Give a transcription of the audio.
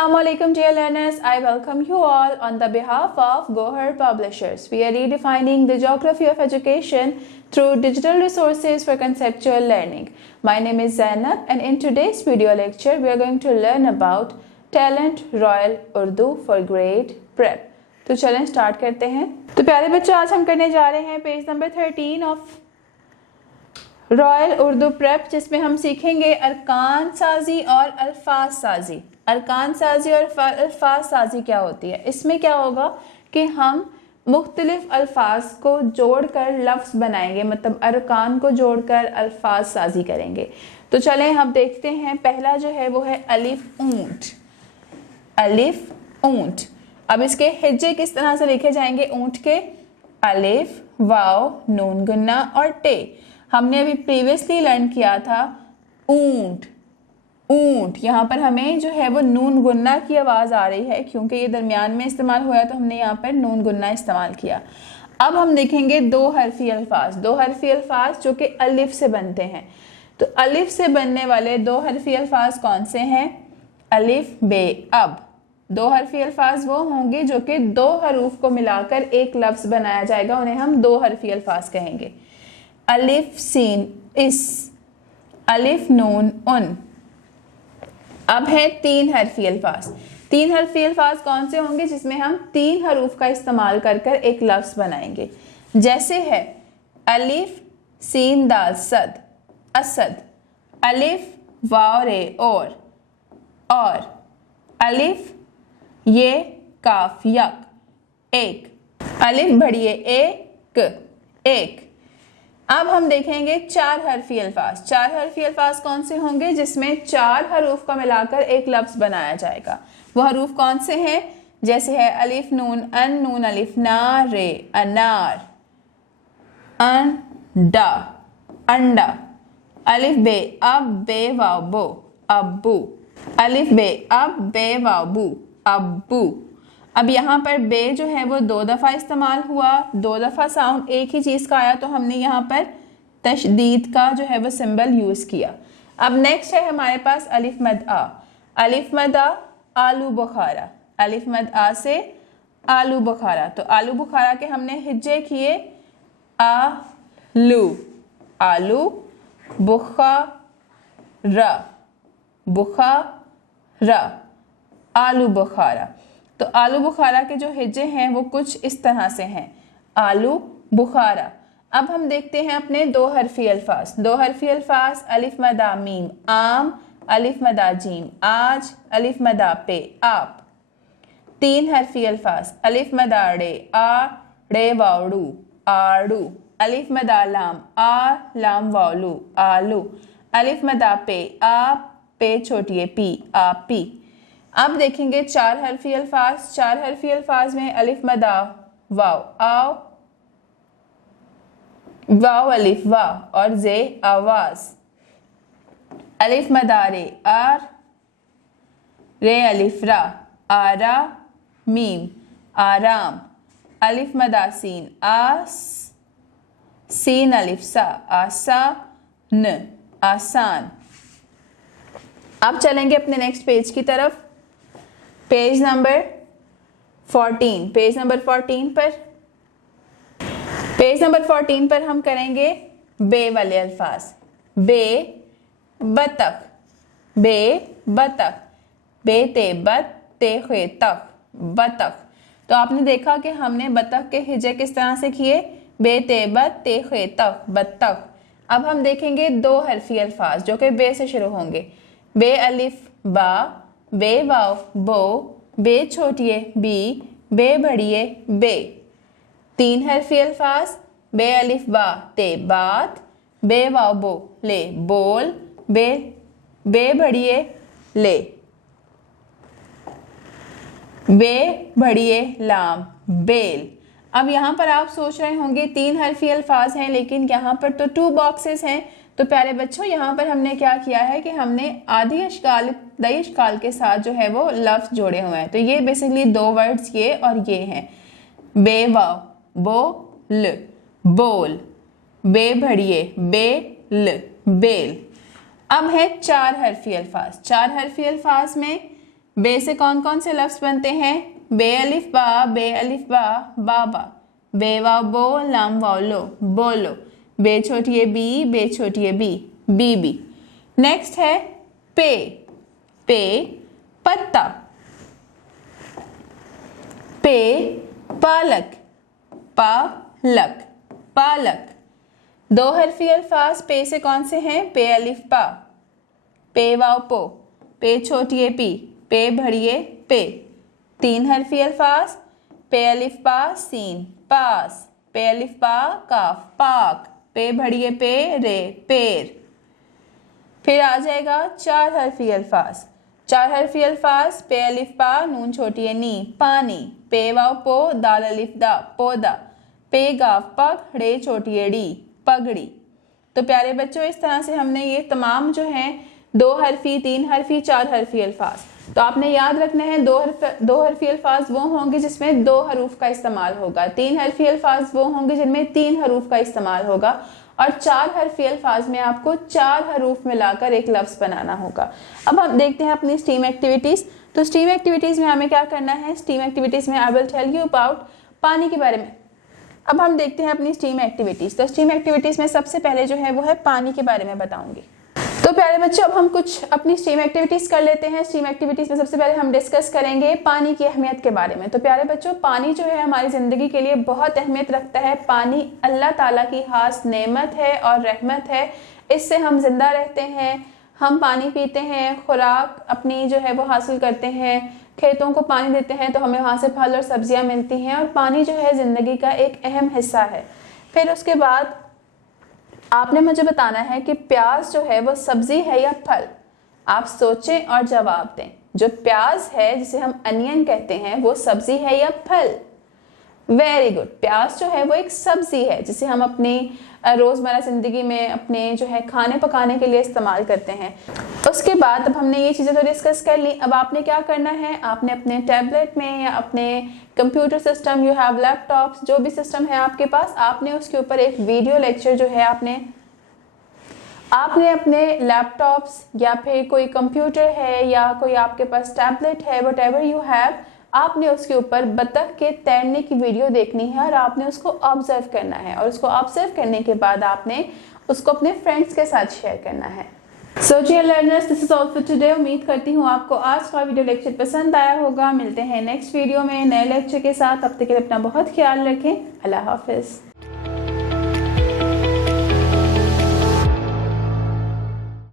Assalamu alaikum dear learners, I welcome you all on the behalf of Gohar Publishers. We are redefining the geography of education through digital resources for conceptual learning. My name is Zainab and in today's video lecture we are going to learn about Talent Royal Urdu for Grade Prep. तो चलें start करते हैं। तो प्यारे बच्चों, आज हम करने जा रहे हैं page number 13 of royal Urdu prep, जिसमें हम सीखेंगे अरकान साजी और अल्फाज साजी। अरकान साजी और अल्फाज साजी क्या होती है? इसमें क्या होगा कि हम मुख्तलिफ अल्फाज को जोड़कर लफ्ज़ बनाएंगे, मतलब अरकान को जोड़कर अल्फाज साजी करेंगे। तो चलें हम देखते हैं। पहला जो है वो है अलिफ ऊंट। अलिफ ऊंट। अब इसके हिज्जे किस तरह से लिखे जाएंगे ऊंट के? अलिफ, वाव, नून गुन्ना और टे। हमने अभी प्रीवियसली लर्न किया था ऊंट। ऊंट यहाँ पर हमें जो है वो नून गुन्ना की आवाज़ आ रही है क्योंकि ये दरमियान में इस्तेमाल हुआ, तो हमने यहाँ पर नून गुन्ना इस्तेमाल किया। अब हम देखेंगे दो हरफी अल्फाज। दो हरफी अल्फाज जो कि अलिफ से बनते हैं। तो अलिफ से बनने वाले दो हरफी अल्फाज कौन से हैं? अलिफ, बे, अब। दो हरफी अल्फाज वो होंगे जो कि दो हरूफ को मिलाकर एक लफ्ज़ बनाया जाएगा, उन्हें हम दो हरफी अल्फाज कहेंगे। अलिफ सीन इस, अलिफ नून उन। अब है तीन हरफी अल्फाज। तीन हरफी अल्फाज कौन से होंगे? जिसमें हम तीन हरूफ का इस्तेमाल कर कर एक लफ्ज़ बनाएंगे। जैसे है अलिफ सीन दाल सद, असद। अलिफ वाव रे और अलिफ ये काफ यक, एक। अलिफ बढ़िए एक। अब हम देखेंगे चार हरफी अल्फाज। चार हरफी अल्फाज कौन से होंगे? जिसमें चार हरूफ का मिलाकर एक लफ्ज़ बनाया जाएगा। वो हरूफ कौन से हैं? जैसे है अलिफ नून अन, नून अलिफ ना रे, अनार। अंडा, अंडा। अलिफ बे अब, बे वाव बो, अब्बू। अलिफ बे अब, बे वाव बू, अब्बू। अब यहाँ पर बे जो है वो दो दफ़ा इस्तेमाल हुआ, दो दफ़ा साउंड एक ही चीज़ का आया, तो हमने यहाँ पर तशदीद का जो है वो सिंबल यूज़ किया। अब नेक्स्ट है हमारे पास अलिफ मद आ। अलिफ मद आ, आलू बुखारा। अलिफ मद आ से आलू बुखारा। तो आलू बुखारा के हमने हिज्जे किए आलू, आलू, बुखारा, बुखारा, आलू बुखारा। तो आलू बुखारा के जो हिज्जे हैं वो कुछ इस तरह से हैं, आलू बुखारा। अब हम देखते हैं अपने दो हरफी अल्फाज। दो हरफी अल्फाज अलिफ मदा मीम आम, अलिफ मदा जीम आज, अलिफ मदा पे आप। तीन हरफी अल्फाज अलिफ मदा रे आ, रे वावड़ू, आड़ू। अलिफ मदा लाम आ, लाम वावलू, आलू। अलिफ मदा पे आप, पे छोटिए पी, आपी। अब देखेंगे चार हरफी अल्फाज। चार हरफी अल्फाज में अलिफ मदा वाव आओ, वाव अलिफ वाह और जे आवाज। अलिफ मदा रे आर, रे अलिफ रा, आरा मीम, आराम। अलिफ मदा सीन आस, सीन अलिफ सा, आसा न, आसान। अब चलेंगे अपने नेक्स्ट पेज की तरफ। Page number 14। पेज नंबर 14 पर, पेज नंबर 14 पर हम करेंगे बे वाले अल्फाज। बे बतख, बे बतख, बे ते बत, ते खे तक, बतख। तो आपने देखा कि हमने बतख के हिज्जे किस तरह से किए, बे ते बत, ते खे तक, बतख। अब हम देखेंगे दो हरफी अल्फाज जो कि बे से शुरू होंगे। बे अलिफ बा, बे वाव बो, बे छोटिए बी, बे बड़िए बे। तीन हरफी अल्फाज बे अलिफ बा ते बात, बे वाव बो ले बोल, बे बे बड़िए ले, बे बड़िए लाम बेल। अब यहाँ पर आप सोच रहे होंगे तीन हरफी अल्फाज हैं लेकिन यहाँ पर तो 2 बॉक्सेस हैं। तो प्यारे बच्चों, यहाँ पर हमने क्या किया है कि हमने आधी अशकाल दई अशकाल के साथ जो है वो लफ्ज़ जोड़े हुए हैं। तो ये बेसिकली दो वर्ड्स ये और ये हैं, बे वाव बो ल, बोल, बे भड़िए बे ल, बेल। अब है चार हरफी अल्फाज। चार हरफी अल्फाज में बे से कौन कौन से लफ्ज बनते हैं? बे अलिफ बा बाबा, बे वाव बो, लाम वाव लो, बोलो, बे छोटी बे छोटी है बीबी। नेक्स्ट है पे, पे पत्ता, पे पालक, पालक, पालक। दो हरफी अल्फाज पे से कौन से हैं? पे अलिफ पा, पे वाव पो, पे छोटी पी, पे भड़िए पे। तीन हरफी अल्फाज पे अलिफ पा सीन पास, पे अलिफ पा काफ पाक, पे भड़िए पे रे पेर। फिर आ जाएगा चार हरफी अल्फाज। चार हरफी अल्फाज पे अलिफ पा नून छोटी है नी पानी, पे वाव पो दाल अलिफ दा पौधा, पे गाफ पग रे छोटी है डी पगड़ी। तो प्यारे बच्चों, इस तरह से हमने ये तमाम जो हैं दो हरफी, तीन हरफी, चार हरफी अल्फाज, तो आपने याद रखना है दो हरफी अल्फाज वो होंगे जिसमें दो हरूफ का इस्तेमाल होगा, तीन हरफी अल्फाज वो होंगे जिनमें तीन हरूफ का इस्तेमाल होगा, और चार हरफी अल्फाज में आपको चार हरूफ मिलाकर एक लफ्ज बनाना होगा। अब हम देखते हैं अपनी स्टीम एक्टिविटीज। तो स्टीम एक्टिविटीज में हमें क्या करना है? स्टीम एक्टिविटीज में I will tell you about पानी के बारे में। अब हम देखते हैं अपनी स्टीम एक्टिविटीज। तो स्टीम एक्टिविटीज में सबसे पहले जो है वो है पानी के बारे में बताऊंगी। तो प्यारे बच्चों, अब हम कुछ अपनी स्टीम एक्टिविटीज कर लेते हैं। स्टीम एक्टिविटीज में सबसे पहले हम डिस्कस करेंगे पानी की अहमियत के बारे में। तो प्यारे बच्चों, पानी जो है हमारी जिंदगी के लिए बहुत अहमियत रखता है। पानी अल्लाह ताला की खास नेमत है और रहमत है। इससे हम जिंदा रहते हैं, हम पानी पीते हैं, खुराक अपनी जो है वो हासिल करते हैं, खेतों को पानी देते हैं तो हमें वहाँ से फल और सब्जियाँ मिलती हैं, और पानी जो है ज़िंदगी का एक अहम हिस्सा है। फिर उसके बाद आपने मुझे बताना है कि प्याज जो है वो सब्जी है या फल। आप सोचें और जवाब दें। जो प्याज है, जिसे हम अनियन कहते हैं, वो सब्जी है या फल? Very good. प्याज जो है वो एक सब्जी है जिसे हम अपनी रोज़मर्रा ज़िंदगी में अपने जो है खाने पकाने के लिए इस्तेमाल करते हैं। उसके बाद अब हमने ये चीज़ें तो डिस्कस कर ली। अब आपने क्या करना है? आपने अपने टैबलेट में या अपने computer system, you have laptops, जो भी सिस्टम है आपके पास, आपने उसके ऊपर एक वीडियो लेक्चर जो है आपने अपने लैपटॉप्स या फिर कोई कंप्यूटर है या कोई आपके पास टैबलेट है, व्हाटएवर यू हैव, आपने उसके ऊपर बतख के तैरने की वीडियो देखनी है और आपने उसको ऑब्जर्व करना है, और उसको ऑब्जर्व करने के बाद आपने उसको अपने फ्रेंड्स के साथ शेयर करना है। So dear learners, this is all for today. उम्मीद करती हूँ आपको आज का वीडियो लेक्चर पसंद आया होगा। मिलते हैं नेक्स्ट वीडियो में नए लेक्चर के साथ। तब तक के लिए अपना बहुत ख्याल रखें। अल्लाह हाफिज़।